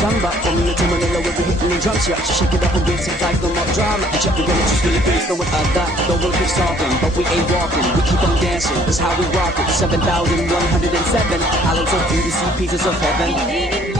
samba. From Manila to Manila, we'll be hitting the drums, yeah. So shake it up and basic like no more drama. And check the rhythm, just really bass, know what I got. Though we'll keep talking, but we ain't walking. We keep on dancing, that's how we rock it. 7,107 islands of beauty, see pieces of heaven.